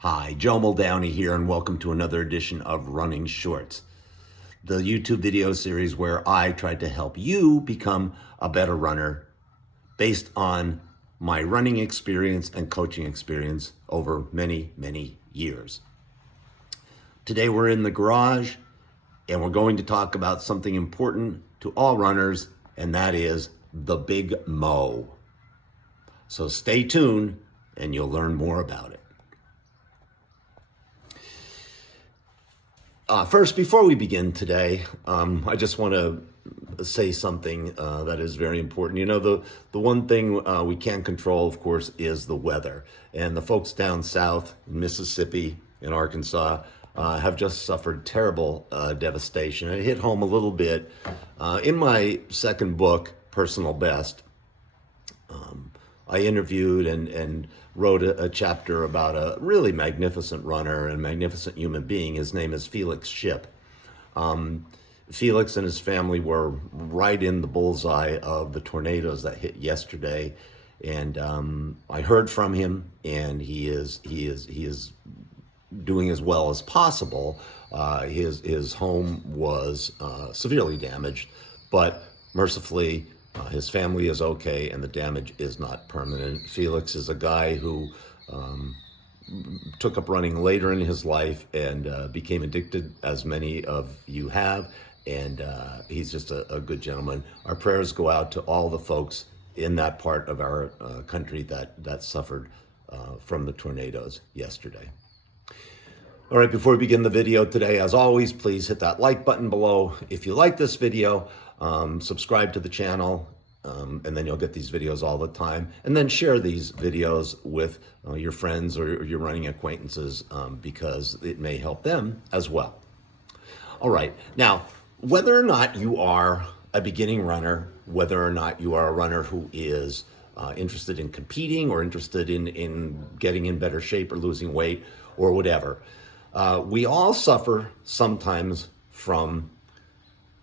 Hi, Joe Muldowney here, and welcome to another edition of Running Shorts, the YouTube video series where I tried to help you become a better runner based on my running experience and coaching experience over many, many years. Today we're in the garage and we're going to talk about something important to all runners, and that is the Big Mo. So stay tuned and you'll learn more about it. First, before we begin today, I just want to say something that is very important. You know, the one thing we can't control, of course, is the weather. And the folks down south in Mississippi and Arkansas have just suffered terrible devastation. It hit home a little bit. In my second book, Personal Best, I interviewed and wrote a chapter about a really magnificent runner and magnificent human being. His name is Felix Ship. Felix and his family were right in the bullseye of the tornadoes that hit yesterday, and I heard from him, and he is doing as well as possible. His home was severely damaged, but mercifully, his family is okay, and the damage is not permanent. Felix is a guy who took up running later in his life and became addicted, as many of you have, and he's just a good gentleman. Our prayers go out to all the folks in that part of our country that suffered from the tornadoes yesterday. All right, before we begin the video today, as always, please hit that like button below if you like this video. Subscribe to the channel, and then you'll get these videos all the time. And then share these videos with your friends or your running acquaintances because it may help them as well. All right, now, whether or not you are a beginning runner, whether or not you are a runner who is interested in competing or interested in getting in better shape or losing weight or whatever, we all suffer sometimes from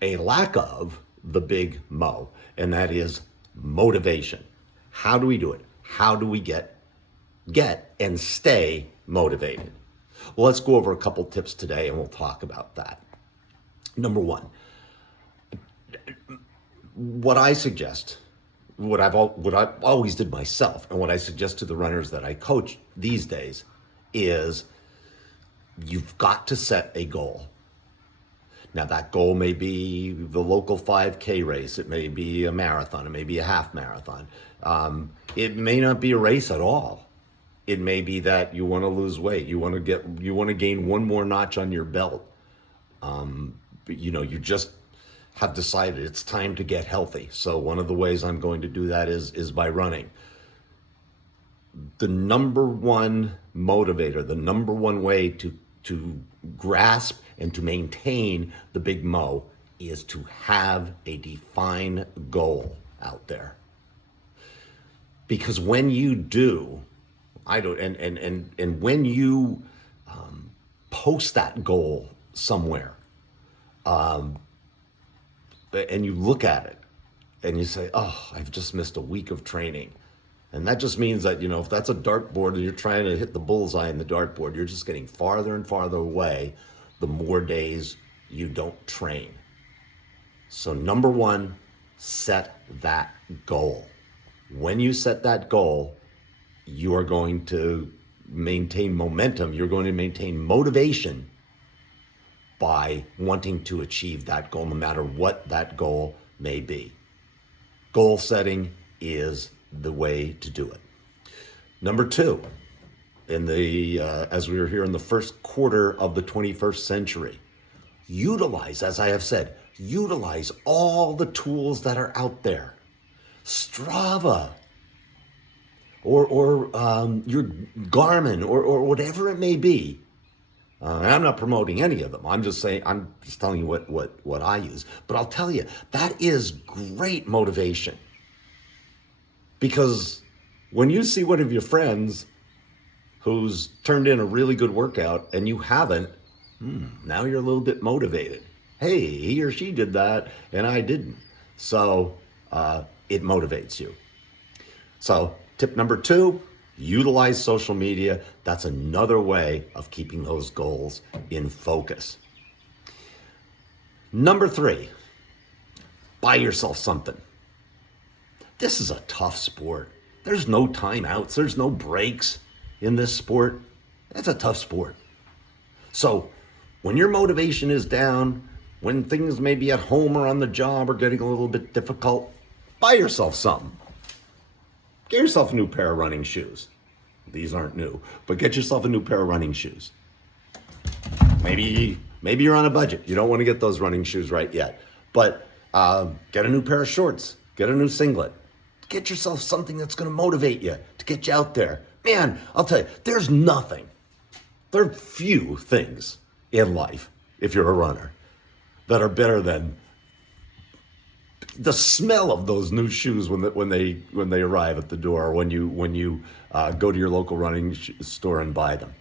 a lack of the Big Mo, and that is motivation. How do we do it? How do we get and stay motivated? Well, let's go over a couple tips today, and we'll talk about that. Number one, what I suggest, what I've always did myself, and what I suggest to the runners that I coach these days is you've got to set a goal. Now, that goal may be the local 5K race. It may be a marathon. It may be a half marathon. It may not be a race at all. It may be that you want to lose weight. You want to gain one more notch on your belt. But, you just have decided it's time to get healthy. So one of the ways I'm going to do that is by running. The number one motivator, the number one way to grasp and to maintain the Big Mo is to have a defined goal out there. Because when you do, and when you post that goal somewhere, and you look at it and you say, oh, I've just missed a week of training. And that just means that, if that's a dartboard and you're trying to hit the bullseye in the dartboard, you're just getting farther and farther away the more days you don't train. So number one, set that goal. When you set that goal, you are going to maintain momentum. You're going to maintain motivation by wanting to achieve that goal, no matter what that goal may be. Goal setting is the way to do it. Number two, as we were here in the first quarter of the 21st century, as I have said, utilize all the tools that are out there. Strava, or your Garmin, or whatever it may be. And I'm not promoting any of them. I'm just telling you what I use. But I'll tell you, that is great motivation. Because when you see one of your friends who's turned in a really good workout and you haven't, now you're a little bit motivated. Hey, he or she did that and I didn't. So it motivates you. So tip number two, Utilize social media. That's another way of keeping those goals in focus. Number 3, buy yourself something. This is a tough sport. There's no timeouts. There's no breaks in this sport. It's a tough sport. So when your motivation is down, when things maybe at home or on the job are getting a little bit difficult, buy yourself something. Get yourself a new pair of running shoes. These aren't new, but get yourself a new pair of running shoes. Maybe you're on a budget. You don't want to get those running shoes right yet, but get a new pair of shorts. Get a new singlet. Get yourself something that's going to motivate you to get you out there. Man, I'll tell you, there are few things in life, if you're a runner, that are better than the smell of those new shoes when they arrive at the door, when you go to your local running store and buy them.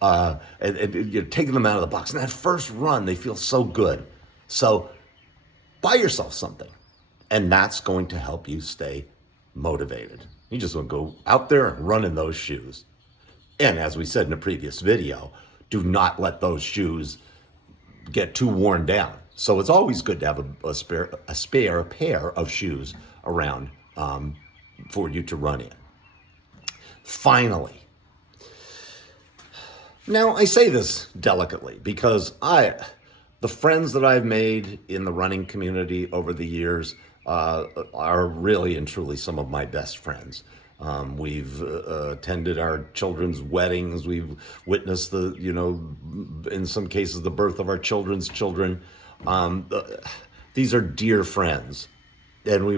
And you're taking them out of the box. And that first run, they feel so good. So buy yourself something. And that's going to help you stay motivated. You just want to go out there and run in those shoes. And as we said in a previous video, do not let those shoes get too worn down. So it's always good to have a spare pair of shoes around for you to run in. Finally, now I say this delicately because the friends that I've made in the running community over the years are really and truly some of my best friends. We've attended our children's weddings. We've witnessed in some cases, the birth of our children's children. These are dear friends, and we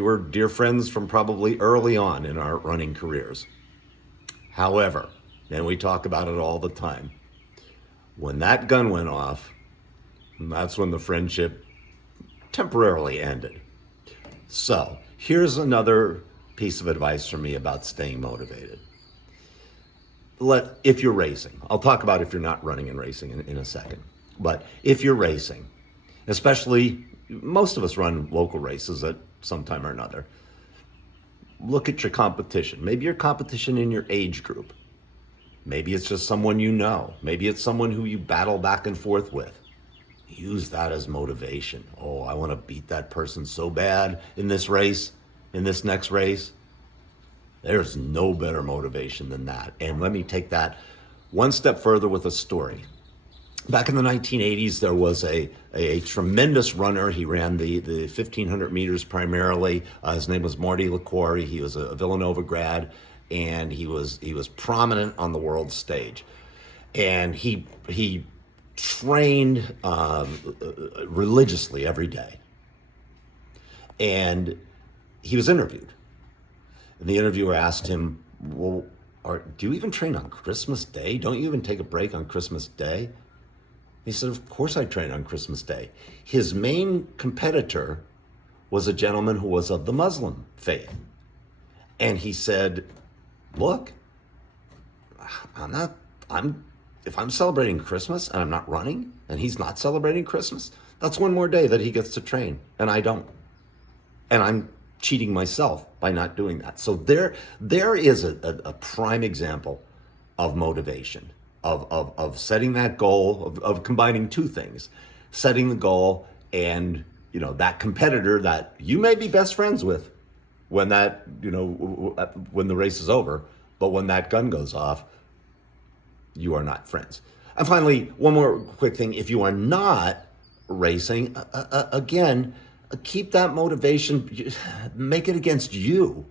were dear friends from probably early on in our running careers. However, and we talk about it all the time, when that gun went off, that's when the friendship temporarily ended. So here's another piece of advice from me about staying motivated. If you're racing, I'll talk about if you're not running and racing in a second, but if you're racing, especially most of us run local races at some time or another, look at your competition. Maybe your competition in your age group. Maybe it's just someone you know. Maybe it's someone who you battle back and forth with. Use that as motivation. Oh, I want to beat that person so bad in this race, in this next race. There's no better motivation than that. And let me take that one step further with a story. Back in the 1980s, there was a tremendous runner. He ran the 1,500 meters primarily. His name was Marty LaQuarrie. He was a Villanova grad, and he was prominent on the world stage. And he trained religiously every day. And he was interviewed. And the interviewer asked him, well, do you even train on Christmas Day? Don't you even take a break on Christmas Day? He said, of course I train on Christmas Day. His main competitor was a gentleman who was of the Muslim faith. And he said, look, if I'm celebrating Christmas and I'm not running and he's not celebrating Christmas, that's one more day that he gets to train and I don't. And I'm cheating myself by not doing that. So there is a prime example of motivation, of setting that goal, of combining two things, setting the goal and, that competitor that you may be best friends with when when the race is over, but when that gun goes off, you are not friends. And finally, one more quick thing. If you are not racing, again, keep that motivation, make it against you.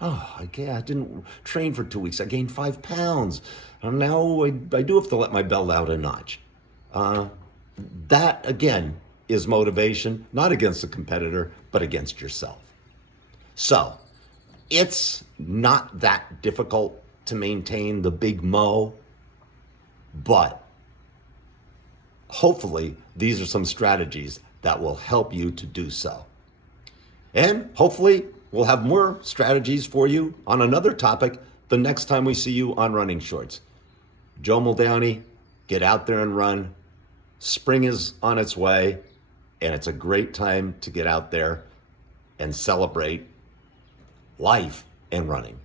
Oh, I didn't train for 2 weeks. I gained 5 pounds. And now I do have to let my belt out a notch. That, again, is motivation, not against the competitor, but against yourself. So it's not that difficult to maintain the big mo, but hopefully these are some strategies that will help you to do so. And hopefully we'll have more strategies for you on another topic the next time we see you on Running Shorts. Joe Muldowney, get out there and run. Spring is on its way, and it's a great time to get out there and celebrate life and running.